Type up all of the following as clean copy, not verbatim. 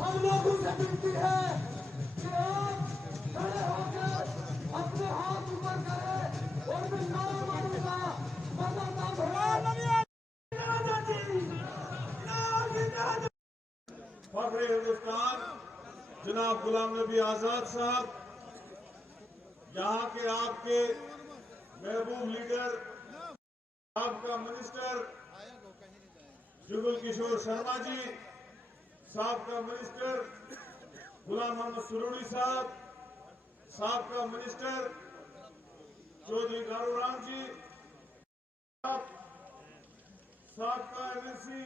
हम लोगों से विनती है कि आप खड़े होकर अपने हाथ ऊपर करें और मैं नारा मारूंगा फखरे हिंदुस्तान जनाब गुलाम नबी आजाद साहब, यहाँ के आपके महबूब लीडर आपका मिनिस्टर जुगल किशोर शर्मा जी, साबका मिनिस्टर गुलाम मोहम्मद सुरूरी साहब, साबका मिनिस्टर चौधरी गारूराम जी, साबका एमएलसी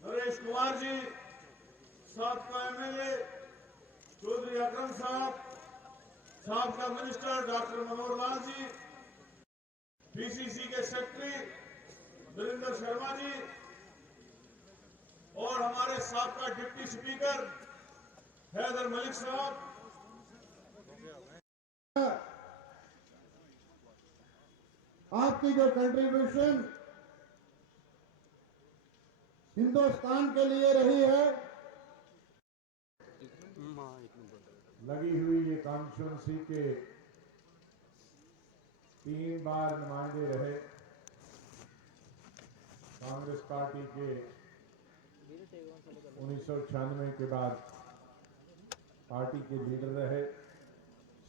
नरेश कुमार जी, साबका एमएलए चौधरी अकरम साहब, साबका minister doctor Manohar Lal ji, PCC के सेक्रेटरी वीरेंद्र शर्मा जी और हमारे साबका डिप्टी स्पीकर हैदर मलिक साहब। आपकी जो कंट्रीब्यूशन हिंदुस्तान के लिए रही है, लगी हुई ये कॉन्स्टिट्यूंसी के 3 बार नुमाइंदे रहे कांग्रेस पार्टी के 1996 के बाद पार्टी के लीडर रहे,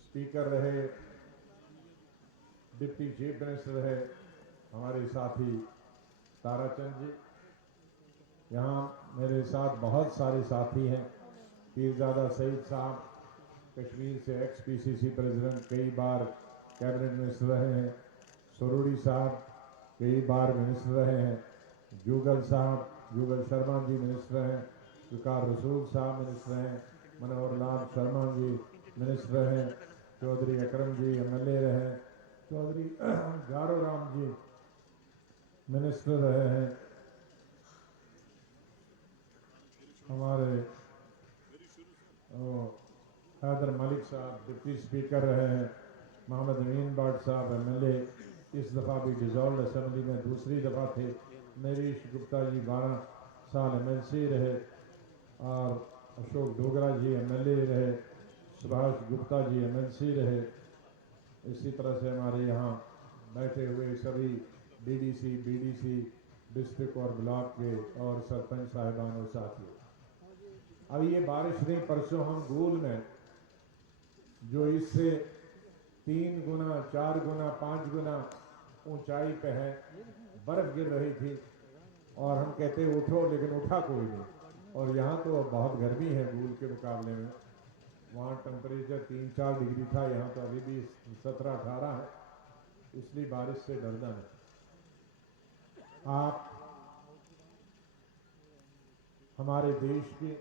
स्पीकर रहे, डिप्टी चीफ मिनिस्टर रहे हमारे साथी ताराचंद जी। यहाँ मेरे साथ बहुत सारे साथी हैं। पीरजादा सईद साहब कश्मीर से एक्स पीसीसी प्रेसिडेंट, कई बार कैबिनेट मिनिस्टर रहे हैं। सुरूरी साहब कई बार मिनिस्टर रहे हैं। जुगल साहब, जुगल शर्मा जी मिनिस्टर हैं। विकार रसूल साहब मिनिस्टर हैं। मनोहर लाल शर्मा जी मिनिस्टर हैं। चौधरी अकरम जी एमएलए रहे। चौधरी गारूराम जी मिनिस्टर रहे हैं। हमारे हैदर मलिक साहब डिप्टी स्पीकर रहे हैं। मोहम्मद अमीन बाट साहब एमएलए, इस दफ़ा भी डिसॉल्व असेंबली में दूसरी दफ़ा थे। नरेश गुप्ता जी 12 साल एमएलसी रहे और अशोक डोगरा जी एमएलए रहे। सुभाष गुप्ता जी एमएलसी रहे। इसी तरह से हमारे यहाँ बैठे हुए सभी डीडीसी, बीडीसी, डिस्ट्रिक्ट और ब्लॉक के और सरपंच साहिबान और साथियों, अभी ये बारिश नहीं, परसों हम गूल में जो इससे 3 गुना, 4 गुना, 5 गुना ऊंचाई पे है, बर्फ गिर रही थी और हम कहते उठो, लेकिन उठा कोई नहीं। और यहाँ तो बहुत गर्मी है गूल के मुकाबले में। वहाँ टेम्परेचर 3-4 डिग्री था, यहाँ तो अभी भी 17-18 है, इसलिए बारिश से डरना नहीं। आप हमारे देश के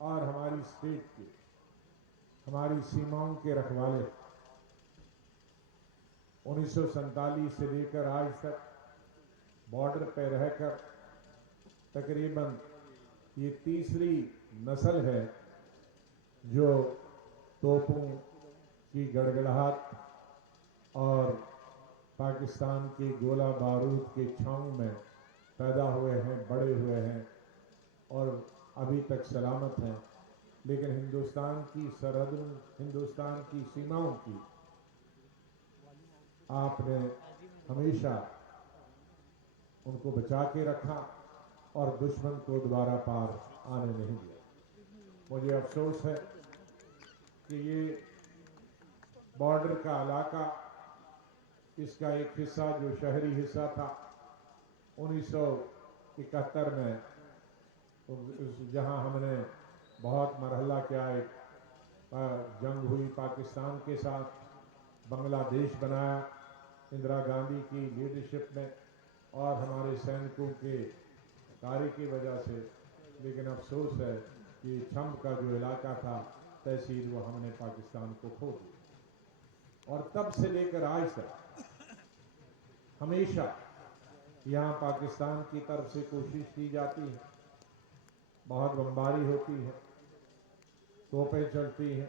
और हमारी स्टेट के, हमारी सीमाओं के रखवाले 1947 से लेकर आज तक बॉर्डर पर रहकर तकरीबन ये तीसरी नस्ल है जो तोपों की गड़गड़ाहट और पाकिस्तान के गोला बारूद के छांव में पैदा हुए हैं, बड़े हुए हैं और अभी तक सलामत हैं। लेकिन हिंदुस्तान की सरहदों, हिंदुस्तान की सीमाओं की आपने हमेशा उनको बचा के रखा और दुश्मन को दोबारा पार आने नहीं दिया। मुझे अफसोस है कि ये बॉर्डर का इलाका, इसका एक हिस्सा जो शहरी हिस्सा था 1971 में, जहां हमने बहुत मरहला किया, एक जंग हुई पाकिस्तान के साथ, बांग्लादेश बनाया इंदिरा गांधी की लीडरशिप में और हमारे सैनिकों के कार्य की वजह से। लेकिन अफसोस है कि छम्ब का जो इलाका था, तहसील, वो हमने पाकिस्तान को खो दी। और तब से लेकर आज तक हमेशा यहाँ पाकिस्तान की तरफ से कोशिश की जाती है, बहुत बमबारी होती है, तोपें चलती हैं।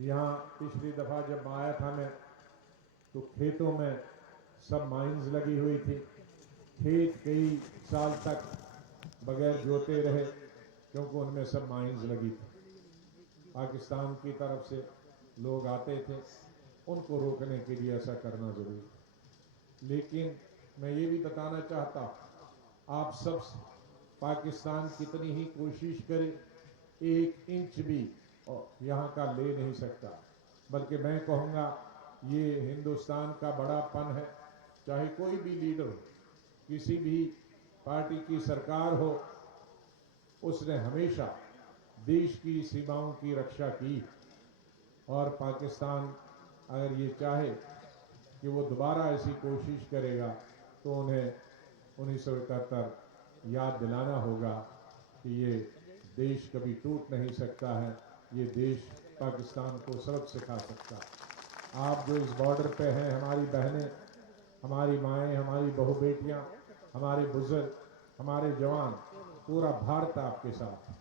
यहाँ पिछली दफ़ा जब आया था मैं, तो खेतों में सब माइंस लगी हुई थी। खेत कई साल तक बगैर जोते रहे क्योंकि उनमें सब माइंस लगी थी। पाकिस्तान की तरफ से लोग आते थे, उनको रोकने के लिए ऐसा करना जरूरी है। लेकिन मैं ये भी बताना चाहता हूँ, आप सब पाकिस्तान कितनी ही कोशिश करे, 1 इंच भी यहाँ का ले नहीं सकता। बल्कि मैं कहूँगा ये हिंदुस्तान का बड़ापन है। चाहे कोई भी लीडर हो, किसी भी पार्टी की सरकार हो, उसने हमेशा देश की सीमाओं की रक्षा की। और पाकिस्तान अगर ये चाहे कि वो दोबारा ऐसी कोशिश करेगा तो उन्हें 1971 याद दिलाना होगा कि ये देश कभी टूट नहीं सकता है। ये देश पाकिस्तान को सबक सिखा सकता है। आप जो इस बॉर्डर पे हैं, हमारी बहनें, हमारी माएँ, हमारी बहू बेटियाँ, हमारे बुजुर्ग, हमारे जवान, पूरा भारत आपके साथ।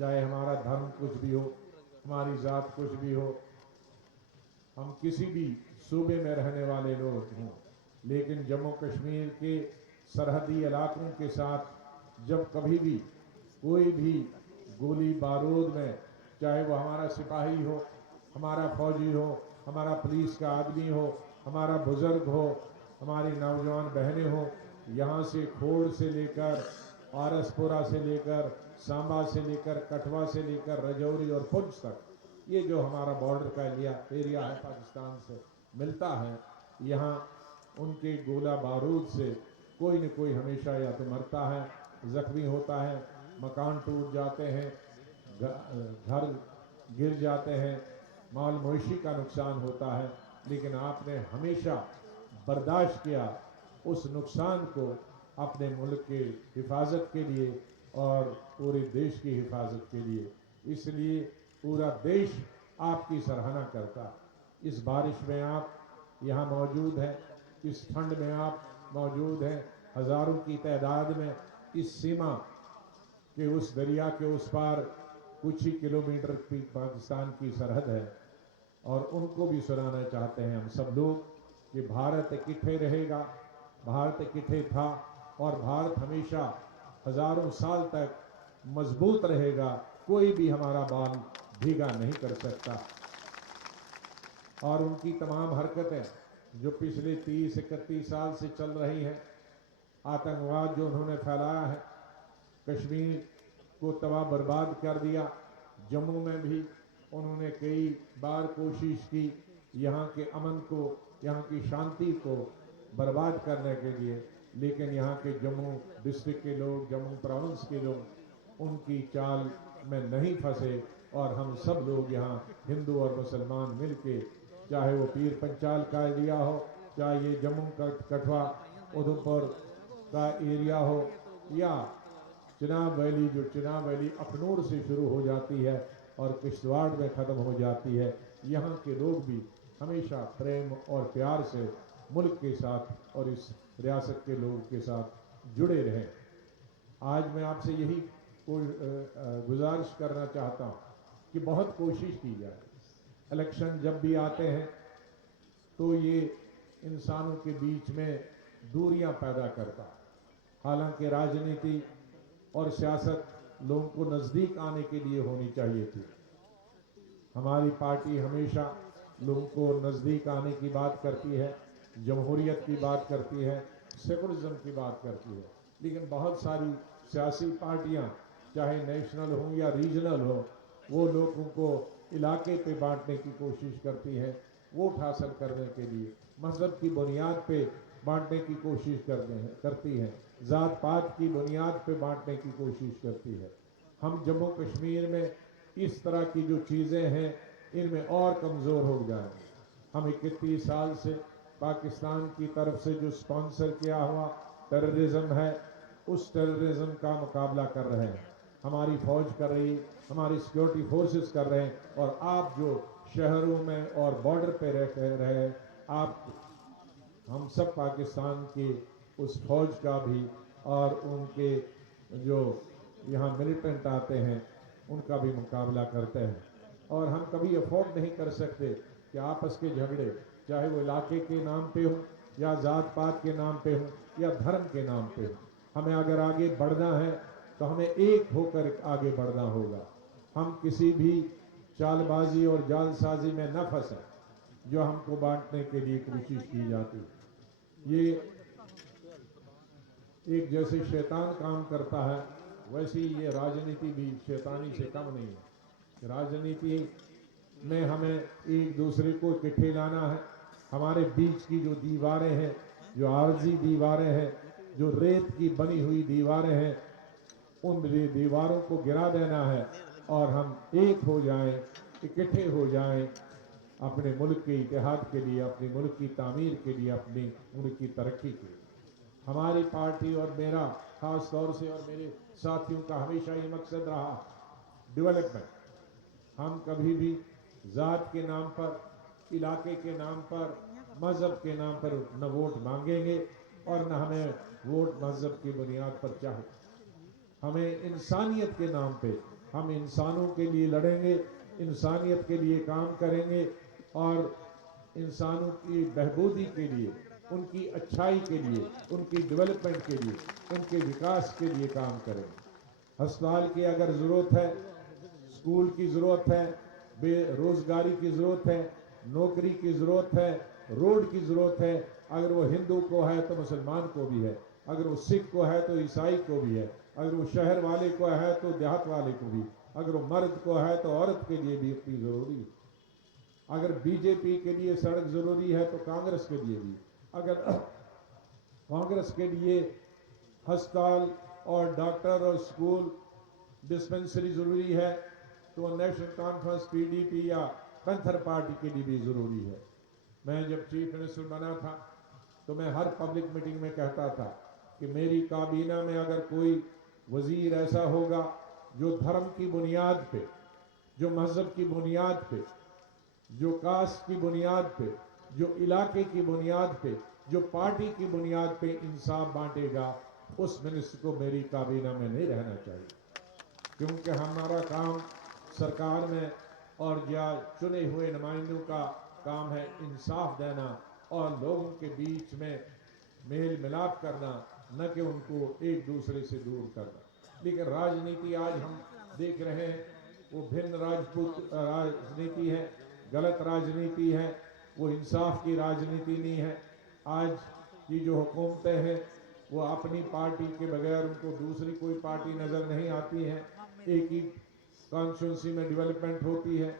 चाहे हमारा धर्म कुछ भी हो, हमारी जात कुछ भी हो, हम किसी भी सूबे में रहने वाले लोग हों, लेकिन जम्मू कश्मीर के सरहदी इलाकों के साथ जब कभी भी कोई भी गोली बारूद में, चाहे वो हमारा सिपाही हो, हमारा फौजी हो, हमारा पुलिस का आदमी हो, हमारा बुजुर्ग हो, हमारी नौजवान बहनें हो, यहाँ से खोड़ से लेकर आरसपुरा से लेकर सांबा से लेकर कठवा से लेकर रजौरी और पुंछ तक, ये जो हमारा बॉर्डर का एरिया है पाकिस्तान से मिलता है, यहाँ उनके गोला बारूद से कोई न कोई हमेशा या तो मरता है, जख्मी होता है, मकान टूट जाते हैं, घर गिर जाते हैं, माल मवेशी का नुकसान होता है। लेकिन आपने हमेशा बर्दाश्त किया उस नुकसान को अपने मुल्क के हिफाजत के लिए और पूरे देश की हिफाजत के लिए। इसलिए पूरा देश आपकी सराहना करता है। इस बारिश में आप यहाँ मौजूद हैं, इस ठंड में आप मौजूद हैं, हजारों की तादाद में इस सीमा के उस दरिया के उस पार कुछ ही किलोमीटर की पाकिस्तान की सरहद है। और उनको भी सुनाना चाहते हैं हम सब लोग कि भारत इकट्ठे रहेगा, भारत इकट्ठे था और भारत हमेशा हजारों साल तक मजबूत रहेगा। कोई भी हमारा बाल भीगा नहीं कर सकता। और उनकी तमाम हरकतें जो पिछले 30-31 साल से चल रही हैं, आतंकवाद जो उन्होंने फैलाया है, कश्मीर को तबाह बर्बाद कर दिया, जम्मू में भी उन्होंने कई बार कोशिश की यहाँ के अमन को, यहाँ की शांति को बर्बाद करने के लिए। लेकिन यहाँ के जम्मू डिस्ट्रिक्ट के लोग, जम्मू प्रोविंस के लोग उनकी चाल में नहीं फंसे और हम सब लोग यहाँ हिंदू और मुसलमान मिलके, चाहे वो पीर पंचाल का एरिया हो, चाहे ये जम्मू कठवा उधमपुर का एरिया हो, या चिनाब वैली, जो चिनाब वैली अखनूर से शुरू हो जाती है और किश्तवाड़ में ख़त्म हो जाती है, यहाँ के लोग भी हमेशा प्रेम और प्यार से मुल्क के साथ और इस रियासत के लोगों के साथ जुड़े रहें। आज मैं आपसे यही गुजारिश करना चाहता हूँ कि बहुत कोशिश की जाए। इलेक्शन जब भी आते हैं तो ये इंसानों के बीच में दूरियां पैदा करता है। हालांकि राजनीति और सियासत लोगों को नज़दीक आने के लिए होनी चाहिए थी। हमारी पार्टी हमेशा लोगों को नज़दीक आने की बात करती है, जमहूरियत की बात करती है, सेकुलरिज्म की बात करती है। लेकिन बहुत सारी सियासी पार्टियां, चाहे नेशनल हो या रीजनल हो, वो लोगों को इलाके पे बांटने की कोशिश करती है, वोट हासिल करने के लिए मजहब की बुनियाद पे बांटने की कोशिश करती है, जात पात की बुनियाद पे बांटने की कोशिश करती है। हम जम्मू कश्मीर में इस तरह की जो चीज़ें हैं इनमें और कमज़ोर हो जाएंगे। हम 31 साल से पाकिस्तान की तरफ से जो स्पॉन्सर किया हुआ टेररिज्म है, उस टेररिज्म का मुकाबला कर रहे हैं। हमारी फौज कर रही, हमारी सिक्योरिटी फोर्सेस कर रहे हैं। और आप जो शहरों में और बॉर्डर पे रह रहे, आप हम सब पाकिस्तान के उस फौज का भी और उनके जो यहाँ मिलिटेंट आते हैं उनका भी मुकाबला करते हैं। और हम कभी अफोर्ड नहीं कर सकते कि आपस के झगड़े, चाहे वो इलाके के नाम पे हो या जात पात के नाम पे हो या धर्म के नाम पे हो। हमें अगर आगे बढ़ना है तो हमें एक होकर आगे बढ़ना होगा। हम किसी भी चालबाजी और जालसाजी में न फंसे जो हमको बांटने के लिए कोशिश की जाती है। ये एक जैसे शैतान काम करता है वैसे ही ये राजनीति भी शैतानी से कम नहीं है। राजनीति में हमें एक दूसरे को इकट्ठे लाना है। हमारे बीच की जो दीवारें हैं, जो आरजी दीवारें हैं, जो रेत की बनी हुई दीवारें हैं, उन दीवारों को गिरा देना है और हम एक हो जाएं, इकट्ठे हो जाएं अपने मुल्क के इतिहाद के लिए, अपने मुल्क की तामीर के लिए, अपने मुल्क की तरक्की के लिए। हमारी पार्टी और मेरा खास तौर से और मेरे साथियों का हमेशा ये मकसद रहा डेवलपमेंट। हम कभी भी जात के नाम पर, इलाके के नाम पर, मजहब के नाम पर न वोट मांगेंगे और न हमें वोट मजहब की बुनियाद पर चाहे। हमें इंसानियत के नाम पे हम इंसानों के लिए लड़ेंगे, इंसानियत के लिए काम करेंगे और इंसानों की बहबूदी के लिए, उनकी अच्छाई के लिए, उनकी डेवलपमेंट के लिए, उनके विकास के लिए काम करेंगे। अस्पताल की अगर जरूरत है, स्कूल की जरूरत है, बेरोजगारी की जरूरत है, नौकरी की जरूरत है, रोड की जरूरत है, अगर वो हिंदू को है तो मुसलमान को भी है, अगर वो सिख को है तो ईसाई को भी है, अगर वो शहर वाले को है तो देहात वाले को भी, अगर वो मर्द को है तो औरत के लिए भी इतनी जरूरी है। अगर बीजेपी के लिए सड़क जरूरी है तो कांग्रेस के लिए भी, अगर कांग्रेस के लिए अस्पताल और डॉक्टर और स्कूल डिस्पेंसरी जरूरी है तो नेशनल कॉन्फ्रेंस पीडीपी या पैंथर पार्टी के लिए भी जरूरी है। मैं जब चीफ मिनिस्टर बना था तो मैं हर पब्लिक मीटिंग में कहता था कि मेरी काबीना में अगर कोई वजीर ऐसा होगा जो धर्म की बुनियाद पे, जो मजहब की बुनियाद पे, जो कास्ट की बुनियाद पे, जो इलाके की बुनियाद पे, जो पार्टी की बुनियाद पे इंसाफ बांटेगा, उस मिनिस्टर को मेरी काबीना में नहीं रहना चाहिए। क्योंकि हमारा काम सरकार में और या चुने हुए नुमाइंदों का काम है इंसाफ देना और लोगों के बीच में मेल मिलाप करना, न कि उनको एक दूसरे से दूर करना। लेकिन राजनीति आज हम देख रहे हैं वो भिन्न राजपूत राजनीति है, गलत राजनीति है, वो इंसाफ की राजनीति नहीं है। आज की जो हुकूमतें हैं वो अपनी पार्टी के बगैर उनको दूसरी कोई पार्टी नजर नहीं आती है। एक ही कॉन्स्टिट्यूंसी में डेवलपमेंट होती है।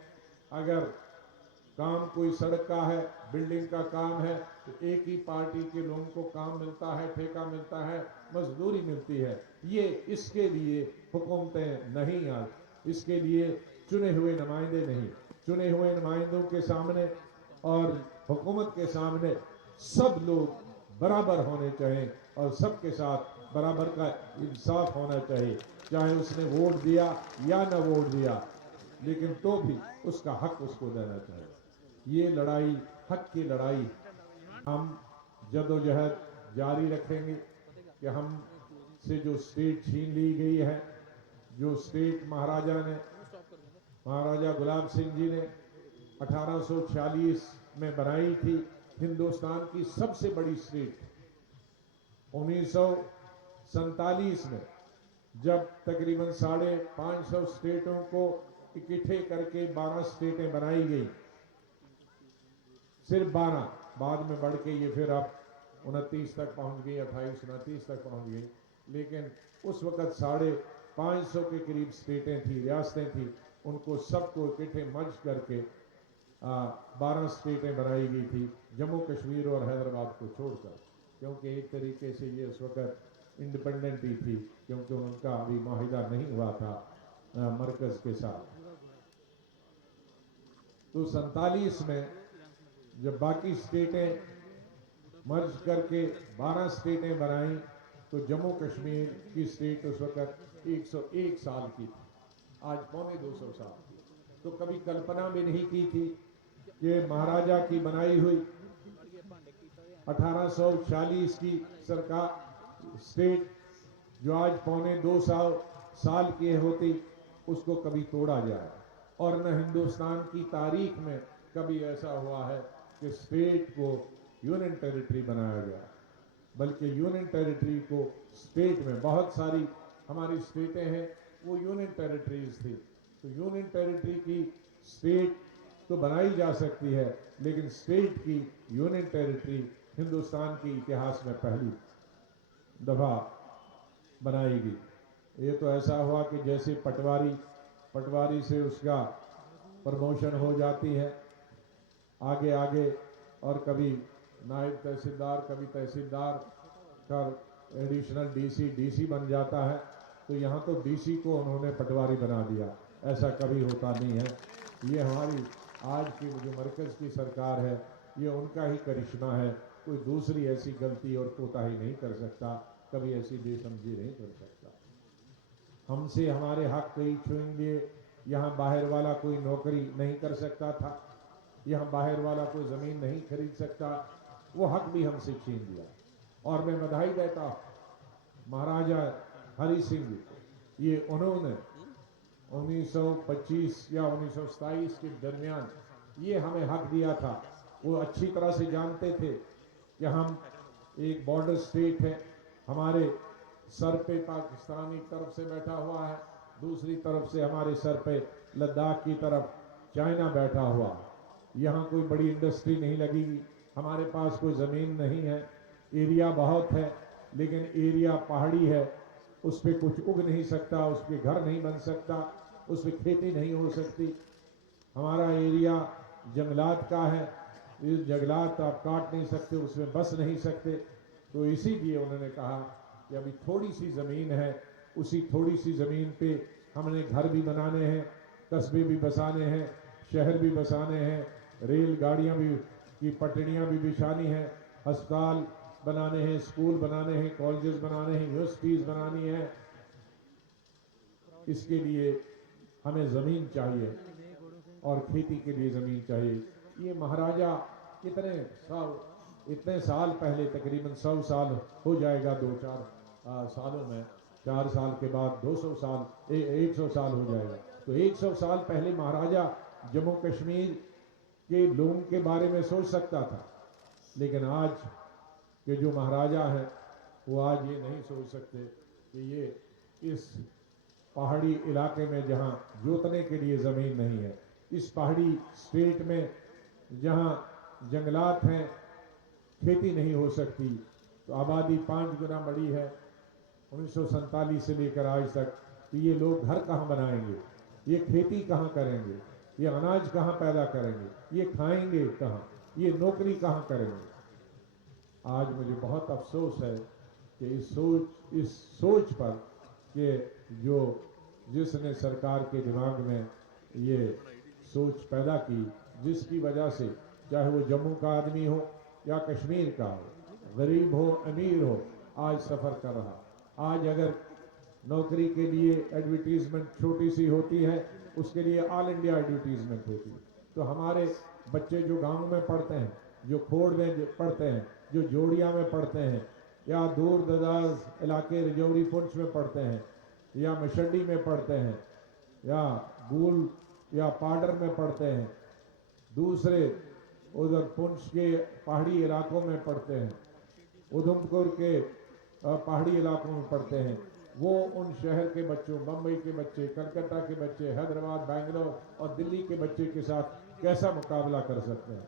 अगर काम कोई सड़क का है, बिल्डिंग का काम है तो एक ही पार्टी के लोगों को काम मिलता है, ठेका मिलता है, मजदूरी मिलती है। ये इसके लिए हुकूमतें नहीं आज, इसके लिए चुने हुए नुमाइंदे नहीं। चुने हुए नुमाइंदों के सामने और हुकूमत के सामने सब लोग बराबर होने चाहिए और सबके साथ बराबर का इंसाफ होना चाहिए, चाहे उसने वोट दिया या न वोट दिया, लेकिन तो भी उसका हक उसको देना चाहिए। ये लड़ाई हक की लड़ाई, हम जदोजहद जारी रखेंगे कि हम से जो स्टेट छीन ली गई है, जो स्टेट महाराजा गुलाब सिंह जी ने 1846 में बनाई थी, हिंदुस्तान की सबसे बड़ी स्टेट। 1947 में जब तकरीबन 550 स्टेटों को इकट्ठे करके 12 स्टेटें बनाई गई, सिर्फ 12, बाद में बढ़ के ये फिर अब 29 तक पहुंच गई, 28, 29 तक पहुंच गई। लेकिन उस वक्त 550 के करीब स्टेटें थी, रियासतें थी, उनको सबको इकट्ठे मर्ज करके 12 स्टेटें बनाई गई थी, जम्मू कश्मीर और हैदराबाद को छोड़कर, क्योंकि एक तरीके से ये उस वक्त इंडिपेंडेंट ही थी, क्योंकि उनका अभी माहिदा नहीं हुआ था मरकज के साथ। तो 47 में जब बाकी स्टेटें मर्ज करके 12 स्टेटें बनाई तो जम्मू कश्मीर की स्टेट उस वक्त 101 साल की थी, आज पौने 200 साल की। तो कभी कल्पना भी नहीं की थी कि महाराजा की बनाई हुई 1840 की सरकार स्टेट जो आज पौने 200 साल की होती, उसको कभी तोड़ा जाए। और न हिंदुस्तान की तारीख में कभी ऐसा हुआ है कि स्टेट को यूनियन टेरिटरी बनाया गया, बल्कि यूनियन टेरिटरी को स्टेट में बहुत सारी हमारी स्टेटें हैं वो यूनियन टेरिटरीज थी। तो यूनियन टेरिटरी की स्टेट तो बनाई जा सकती है, लेकिन स्टेट की यूनियन टेरिटरी हिंदुस्तान के इतिहास में पहली दफा बनाई गई। ये तो ऐसा हुआ कि जैसे पटवारी से उसका प्रमोशन हो जाती है आगे आगे, और कभी नायब तहसीलदार, कभी तहसीलदार का एडिशनल डीसी बन जाता है। तो यहाँ तो डीसी को उन्होंने पटवारी बना दिया, ऐसा कभी होता नहीं है। ये हमारी आज की जो मरकज़ की सरकार है, ये उनका ही करिश्मा है। कोई दूसरी ऐसी गलती और कोताही नहीं कर सकता, कभी ऐसी बेसमझी नहीं कर सकता। हमसे हमारे हक कई छीन लिए। यहाँ बाहर वाला कोई नौकरी नहीं कर सकता था, यहाँ बाहर वाला कोई ज़मीन नहीं खरीद सकता, वो हक भी हमसे छीन लिया। और मैं बधाई देता हूँ महाराजा हरि सिंह जी, ये उन्होंने 1925 या 1927 के दरमियान ये हमें हक दिया था। वो अच्छी तरह से जानते थे कि हम एक बॉर्डर स्टेट है, हमारे सर पे पाकिस्तान एक तरफ से बैठा हुआ है, दूसरी तरफ से हमारे सर पे लद्दाख की तरफ चाइना बैठा हुआ। यहाँ कोई बड़ी इंडस्ट्री नहीं लगेगी, हमारे पास कोई ज़मीन नहीं है, एरिया बहुत है लेकिन एरिया पहाड़ी है, उस पर कुछ उग नहीं सकता, उस पर घर नहीं बन सकता, उस पर खेती नहीं हो सकती। हमारा एरिया जंगलात का है, इस जंगलात आप काट नहीं सकते, उसमें बस नहीं सकते। तो इसीलिए उन्होंने कहा कि अभी थोड़ी सी ज़मीन है, उसी थोड़ी सी ज़मीन पे हमने घर भी बनाने हैं, कस्बे भी बसाने हैं, शहर भी बसाने हैं, रेल गाड़ियाँ भी की पटड़ियाँ भी बिछानी हैं, अस्पताल बनाने हैं, स्कूल बनाने हैं, कॉलेजेस बनाने हैं, यूनिवर्सिटीज़ बनानी है। इसके लिए हमें ज़मीन चाहिए और खेती के लिए ज़मीन चाहिए। ये महाराजा इतने साल पहले, तकरीबन 100 साल हो जाएगा 2-4 सालों में, 4 साल के बाद 200 साल, 100 साल हो जाएगा। तो 100 साल पहले महाराजा जम्मू कश्मीर के लोगों के बारे में सोच सकता था, लेकिन आज के जो महाराजा हैं वो आज ये नहीं सोच सकते कि ये इस पहाड़ी इलाके में जहाँ जोतने के लिए ज़मीन नहीं है, इस पहाड़ी स्टेट में जहाँ जंगलात हैं, खेती नहीं हो सकती, तो आबादी 5 गुना बढ़ी है 1947 से लेकर आज तक। तो ये लोग घर कहाँ बनाएंगे, ये खेती कहाँ करेंगे, ये अनाज कहाँ पैदा करेंगे, ये खाएंगे कहाँ, ये नौकरी कहाँ करेंगे। आज मुझे बहुत अफसोस है कि इस सोच पर कि जिसने सरकार के दिमाग में ये सोच पैदा की, जिसकी वजह से चाहे वो जम्मू का आदमी हो या कश्मीर का हो, गरीब हो अमीर हो, आज सफ़र कर रहा। आज अगर नौकरी के लिए एडवर्टीजमेंट छोटी सी होती है, उसके लिए ऑल इंडिया एडवर्टीजमेंट होती है। तो हमारे बच्चे जो गांव में पढ़ते हैं, जो खोड़ में पढ़ते हैं, जो जोड़िया में पढ़ते हैं, या दूर दराज इलाके रजौरी पुंछ में पढ़ते हैं, या मशड्डी में पढ़ते हैं, या गूल या पाडर में पढ़ते हैं, दूसरे उधर पुंछ के पहाड़ी इलाकों में पढ़ते हैं, उधमपुर के पहाड़ी इलाकों में पढ़ते हैं, वो उन शहर के बच्चों, बम्बई के बच्चे, कलकत्ता के बच्चे, हैदराबाद, बेंगलोर और दिल्ली के बच्चे के साथ कैसा मुकाबला कर सकते हैं।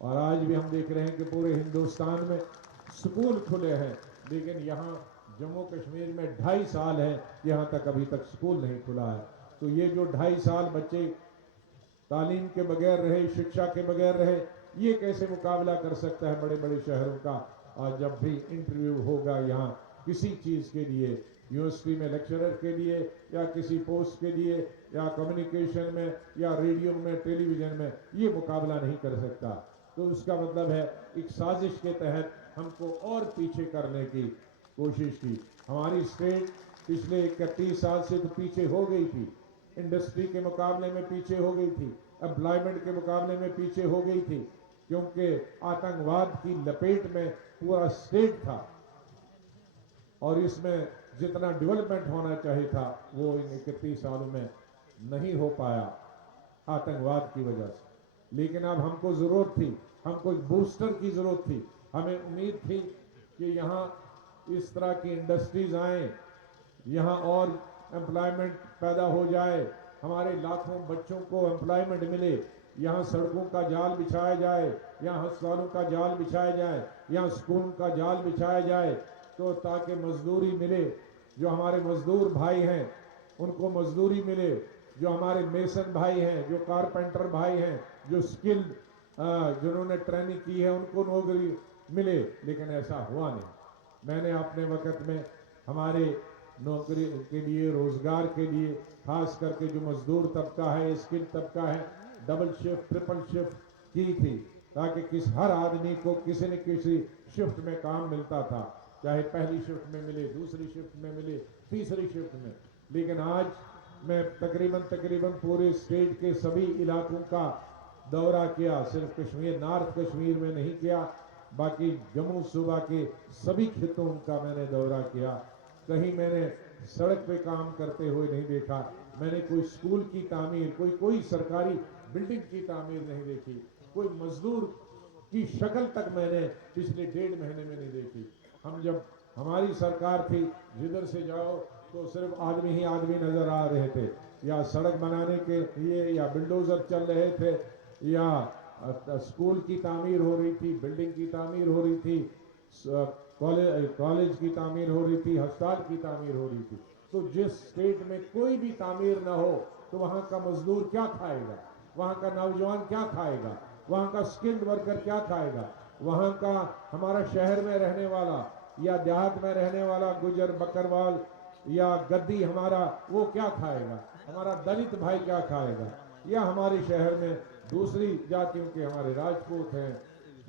और आज भी हम देख रहे हैं कि पूरे हिंदुस्तान में स्कूल खुले हैं, लेकिन यहाँ जम्मू कश्मीर में 2.5 साल है, यहाँ तक अभी तक स्कूल नहीं खुला है। तो ये जो 2.5 साल बच्चे तालीम के बगैर रहे, शिक्षा के बगैर रहे, ये कैसे मुकाबला कर सकता है बड़े बड़े शहरों का। आज जब भी इंटरव्यू होगा यहाँ किसी चीज़ के लिए, यूनिवर्सिटी में लेक्चरर के लिए या किसी पोस्ट के लिए या कम्युनिकेशन में या रेडियो में, टेलीविज़न में, ये मुकाबला नहीं कर सकता। तो उसका मतलब है एक साजिश के तहत हमको और पीछे करने की कोशिश की। हमारी स्टेट पिछले 31 साल से तो पीछे हो गई थी, इंडस्ट्री के मुकाबले में पीछे हो गई थी, एम्प्लॉयमेंट के मुकाबले में पीछे हो गई थी। क्योंकि आतंकवाद की लपेट में पूरा स्टेट था और इसमें जितना डेवलपमेंट होना चाहिए था वो इन 31 सालों में नहीं हो पाया आतंकवाद की वजह से। लेकिन अब हमको जरूरत थी, हमको एक बूस्टर की जरूरत थी। हमें उम्मीद थी कि यहाँ इस तरह की इंडस्ट्रीज आए, यहाँ और एम्प्लॉयमेंट पैदा हो जाए, हमारे लाखों बच्चों को एम्प्लॉयमेंट मिले, यहाँ सड़कों का जाल बिछाया जाए, यहाँ अस्पतालों का जाल बिछाया जाए, यहाँ स्कूल का जाल बिछाया जाए, तो ताकि मजदूरी मिले, जो हमारे मजदूर भाई हैं उनको मजदूरी मिले, जो हमारे मेसन भाई हैं, जो कारपेंटर भाई हैं, जो स्किल्ड जिन्होंने ट्रेनिंग की है उनको नौकरी मिले। लेकिन ऐसा हुआ नहीं। मैंने अपने वक्त में हमारे नौकरी के लिए, रोजगार के लिए, खास करके जो मजदूर तबका है, स्किल तबका है, डबल शिफ्ट ट्रिपल शिफ्ट की थी ताकि हर आदमी को किसी न किसी शिफ्ट में काम मिलता था, चाहे पहली शिफ्ट में मिले, दूसरी शिफ्ट में मिले, तीसरी शिफ्ट में। लेकिन आज मैं तकरीबन पूरे स्टेट के सभी इलाकों का दौरा किया, सिर्फ कश्मीर नॉर्थ कश्मीर में नहीं किया, बाकी जम्मू सूबा के सभी खितों का मैंने दौरा किया। कहीं मैंने सड़क पे काम करते हुए नहीं देखा, मैंने कोई स्कूल की तामीर, कोई सरकारी बिल्डिंग की तामीर नहीं देखी, कोई मजदूर की शक्ल तक मैंने पिछले 1.5 महीने में नहीं देखी। हम जब हमारी सरकार थी, जिधर से जाओ तो सिर्फ आदमी ही आदमी नजर आ रहे थे, या सड़क बनाने के लिए या बुलडोजर चल रहे थे, या स्कूल की तामीर हो रही थी, बिल्डिंग की तामीर हो रही थी, कॉलेज की तामीर हो रही थी, अस्पताल की तामीर हो रही थी। तो जिस स्टेट में कोई भी तामीर ना हो तो वहां का मजदूर क्या खाएगा, वहां का नौजवान क्या खाएगा, वहां का स्किल्ड वर्कर क्या खाएगा, वहां का हमारा शहर में रहने वाला या देहात में रहने वाला गुजर बकरवाल या गद्दी हमारा, वो क्या खाएगा, हमारा दलित भाई क्या खाएगा, या हमारे शहर में दूसरी जातियों के हमारे राजपूत हैं,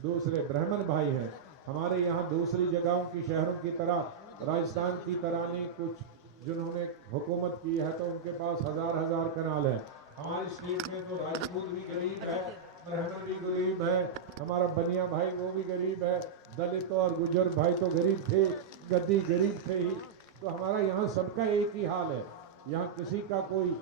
दूसरे ब्राह्मण भाई हैं, हमारे यहाँ दूसरी जगहों की शहरों की तरह राजस्थान की तरह नहीं, कुछ जिन्होंने हुकूमत की है तो उनके पास हजार कनाल है। हमारे स्टेट में तो राजपूत भी गरीब है, ब्राह्मण भी गरीब है, हमारा बनिया भाई वो भी गरीब है, दलित और गुजर भाई तो गरीब थे, गद्दी गरीब थे ही। तो हमारा यहाँ सबका एक ही हाल है। यहाँ किसी का कोई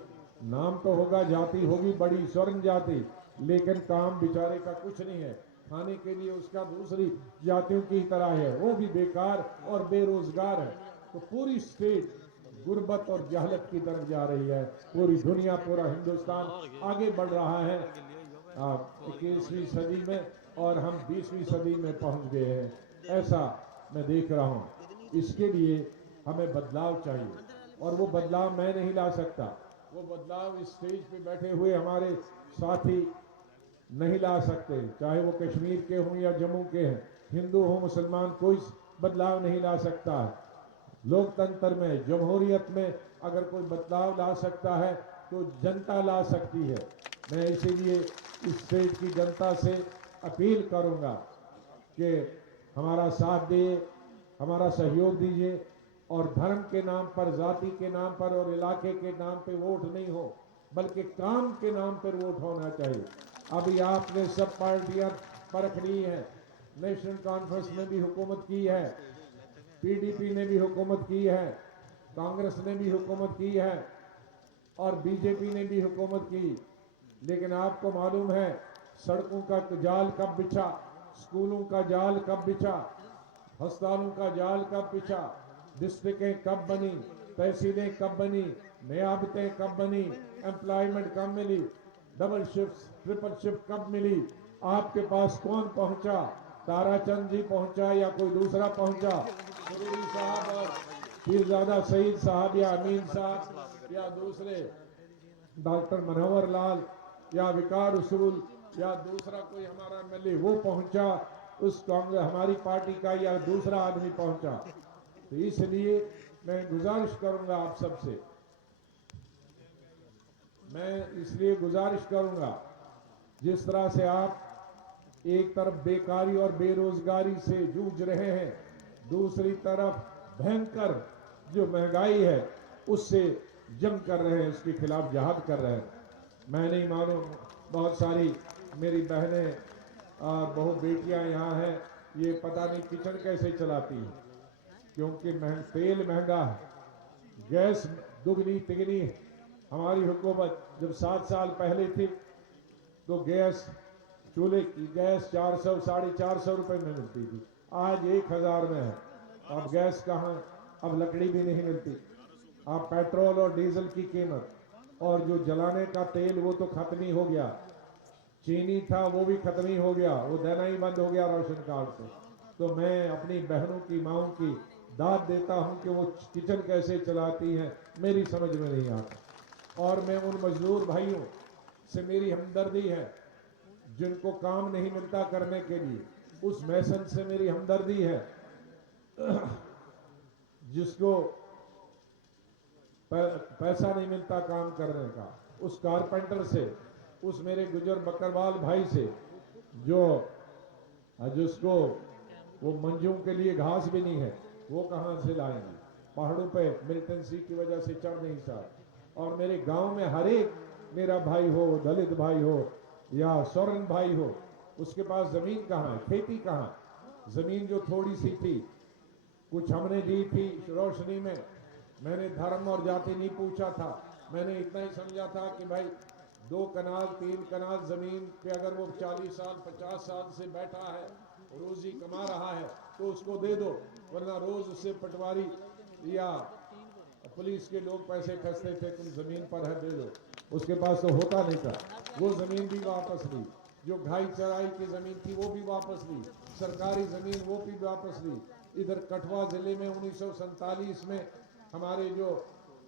नाम तो होगा, जाति होगी बड़ी स्वर्ण जाति, लेकिन काम बेचारे का कुछ नहीं है, खाने के लिए उसका दूसरी जातियों की तरह है, वो भी बेकार और बेरोजगार है। तो पूरी स्टेट गुर्बत और जहलत की तरफ जा रही है, पूरी दुनिया, पूरा हिंदुस्तान आगे बढ़ रहा है 21वीं सदी में, और हम 20वीं सदी में पहुंच गए हैं, ऐसा मैं देख रहा हूं। इसके लिए हमें बदलाव चाहिए, और वो बदलाव मैं नहीं ला सकता, वो बदलाव इस स्टेज पे बैठे हुए हमारे साथी नहीं ला सकते, चाहे वो कश्मीर के हों या जम्मू के हैं, हिंदू हो मुसलमान, कोई बदलाव नहीं ला सकता है। लोकतंत्र में, जमहूरियत में अगर कोई बदलाव ला सकता है तो जनता ला सकती है। मैं इसीलिए इस स्टेट की जनता से अपील करूंगा कि हमारा साथ दिए, हमारा सहयोग दीजिए, और धर्म के नाम पर, जाति के नाम पर और इलाके के नाम पे वोट नहीं हो, बल्कि काम के नाम पर वोट होना चाहिए। अभी आपने सब पार्टियां परख ली हैं, नेशनल कॉन्फ्रेंस ने भी हुकूमत की है, पीडीपी ने भी हुकूमत की है, कांग्रेस ने भी हुकूमत की है, और बीजेपी ने भी हुकूमत की। लेकिन आपको मालूम है सड़कों का जाल कब बिछा, स्कूलों का जाल कब बिछा, अस्पतालों का जाल कब बिछा, डिस्ट्रिक्टें कब बनी, तहसीलें कब बनी, नियाबतें कब बनी, एम्प्लॉयमेंट कब मिली, डबल शिफ्ट ट्रिपल शिफ्ट कब मिली, आपके पास कौन पहुंचा, ताराचंद जी पहुंचा या कोई दूसरा पहुंचा, सुरेरी साहब और पीरजादा सईद साहब या अमीन साहब या दूसरे डॉक्टर मनोहर लाल या विकार उसूल या दूसरा कोई हमारा एमएलए वो पहुंचा, उस कांग्रेस हमारी पार्टी का या दूसरा आदमी पहुंचा। तो इसलिए मैं गुजारिश करूंगा आप सबसे, मैं इसलिए गुजारिश करूंगा, जिस तरह से आप एक तरफ बेकारी और बेरोजगारी से जूझ रहे हैं, दूसरी तरफ भयंकर जो महंगाई है उससे जंग कर रहे हैं, उसके खिलाफ जहाद कर रहे हैं। मैं नहीं मालूम, बहुत सारी मेरी बहनें और बहु बेटियां यहाँ हैं, ये पता नहीं किचन कैसे चलाती हैं, क्योंकि तेल महंगा है, गैस दुगनी तिगनी है। हमारी हुकूमत जब 7 साल पहले थी तो गैस, चूल्हे की गैस 400 450 रुपए में मिलती थी, आज 1000 में है। अब गैस कहाँ, अब लकड़ी भी नहीं मिलती। अब पेट्रोल और डीजल की कीमत और जो जलाने का तेल वो तो खत्म ही हो गया, चीनी था वो भी खत्म ही हो गया, वो देना ही बंद हो गया राशन कार्ड से। तो मैं अपनी बहनों की माओं की दाद देता हूं कि वो किचन कैसे चलाती हैं, मेरी समझ में नहीं आता। और मैं उन मजदूर भाइयों से मेरी हमदर्दी है जिनको काम नहीं मिलता करने के लिए, उस मैसन से मेरी हमदर्दी है जिसको पैसा नहीं मिलता काम करने का, उस कारपेंटर से, उस मेरे गुजर बकरवाल भाई से जो जिसको वो मंजू के लिए घास भी नहीं है, वो कहां से लाएंगे, पहाड़ों पे मिलिटेंसी की वजह से चढ़ नहीं सकते। और मेरे गांव में हर एक मेरा भाई हो, दलित भाई हो या सोरेन भाई हो, उसके पास जमीन कहाँ है, खेती कहाँ। जमीन जो थोड़ी सी थी कुछ हमने दी थी रोशनी में, मैंने धर्म और जाति नहीं पूछा था, मैंने इतना ही समझा था कि भाई 2 कनाल 3 कनाल जमीन पे अगर वो 40 साल 50 साल से बैठा है, रोजी कमा रहा है, तो उसको दे दो, वरना रोज उससे पटवारी या पुलिस के लोग पैसे खसते थे, तुम जमीन पर है दे दो। उसके पास तो होता नहीं था, वो जमीन भी वापस ली, जो घाई चराई की जमीन थी वो भी वापस ली, सरकारी जमीन वो भी वापस ली। इधर कठुआ जिले में 1947 में हमारे जो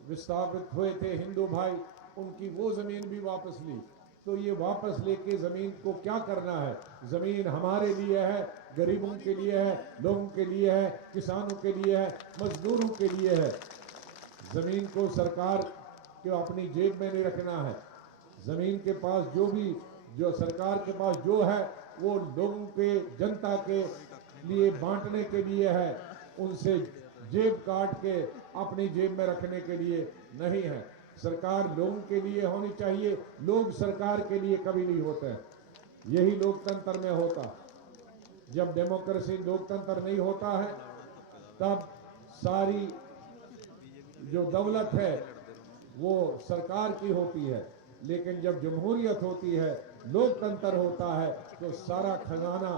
विस्थापित हुए थे हिंदू भाई, उनकी वो जमीन भी वापस ली। तो ये वापस लेके जमीन को क्या करना है, जमीन हमारे लिए है, गरीबों के लिए है, लोगों के लिए है, किसानों के लिए है, मजदूरों के लिए है। जमीन को सरकार को अपनी जेब में नहीं रखना है, जमीन के पास जो सरकार के पास जो है वो लोगों के, जनता के लिए बांटने के लिए है, उनसे जेब काट के अपनी जेब में रखने के लिए नहीं है। सरकार लोगों के लिए होनी चाहिए, लोग सरकार के लिए कभी नहीं होते हैं। यही लोकतंत्र में होता। जब डेमोक्रेसी लोकतंत्र नहीं होता है तब सारी जो दौलत है वो सरकार की होती है, लेकिन जब जमहूरियत होती है, लोकतंत्र होता है, तो सारा खजाना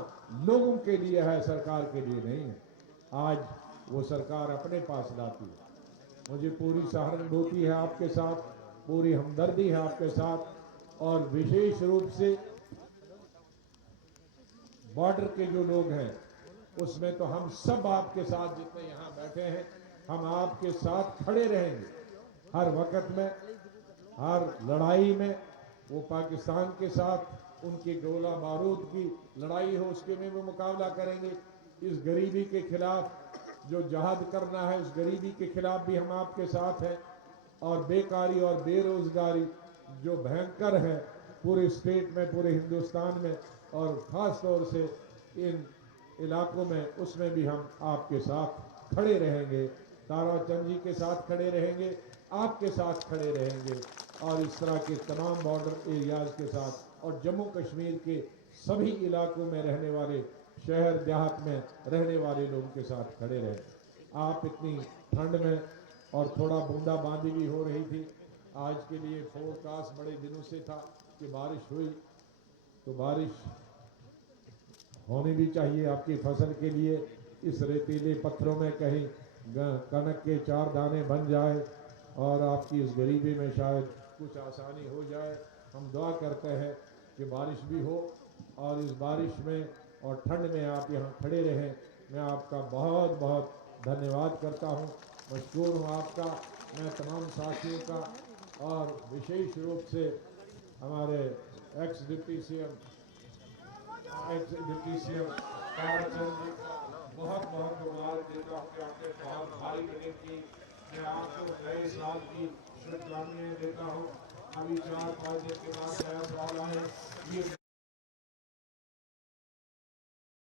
लोगों के लिए है, सरकार के लिए नहीं है। आज वो सरकार अपने पास लाती है। मुझे पूरी सहानुभूति है आपके साथ, पूरी हमदर्दी है आपके साथ, और विशेष रूप से बॉर्डर के जो लोग हैं उसमें तो हम सब आपके साथ, जितने यहाँ बैठे हैं, हम आपके साथ खड़े रहेंगे हर वक्त में, हर लड़ाई में। वो पाकिस्तान के साथ उनकी गोला बारूद की लड़ाई हो, उसके में वो मुकाबला करेंगे। इस गरीबी के खिलाफ जो जहाद करना है, उस गरीबी के खिलाफ भी हम आपके साथ हैं। और बेकारी और बेरोजगारी जो भयंकर है पूरे स्टेट में, पूरे हिंदुस्तान में, और ख़ास तौर से इन इलाकों में, उसमें भी हम आपके साथ खड़े रहेंगे। ताराचंद जी के साथ खड़े रहेंगे, आपके साथ खड़े रहेंगे, और इस तरह के तमाम बॉर्डर एरियाज के साथ और जम्मू कश्मीर के सभी इलाकों में रहने वाले, शहर देहात में रहने वाले लोगों के साथ खड़े रहें। आप इतनी ठंड में, और थोड़ा बूंदाबांदी भी हो रही थी, आज के लिए फोरकास्ट बड़े दिनों से था कि बारिश हुई, तो बारिश होनी भी चाहिए आपकी फसल के लिए। इस रेतीले पत्थरों में कहीं कनक के 4 दाने बन जाए और आपकी इस गरीबी में शायद कुछ आसानी हो जाए। हम दुआ करते हैं कि बारिश भी हो, और इस बारिश में और ठंड में आप यहाँ खड़े रहें। मैं आपका बहुत बहुत धन्यवाद करता हूँ, मशकूर हूँ आपका, मैं तमाम साथियों का, और विशेष रूप से हमारे एक्स डिप्टी सीएम ताराचंद जी का बहुत बहुत मुबारक देता हूँ कि आपने बहुत भारी मेहनत की। मैं आपको नए साल की शुभकामनाएं देता हूँ। अभी 4-5 दिन के बाद नया साल आए, ये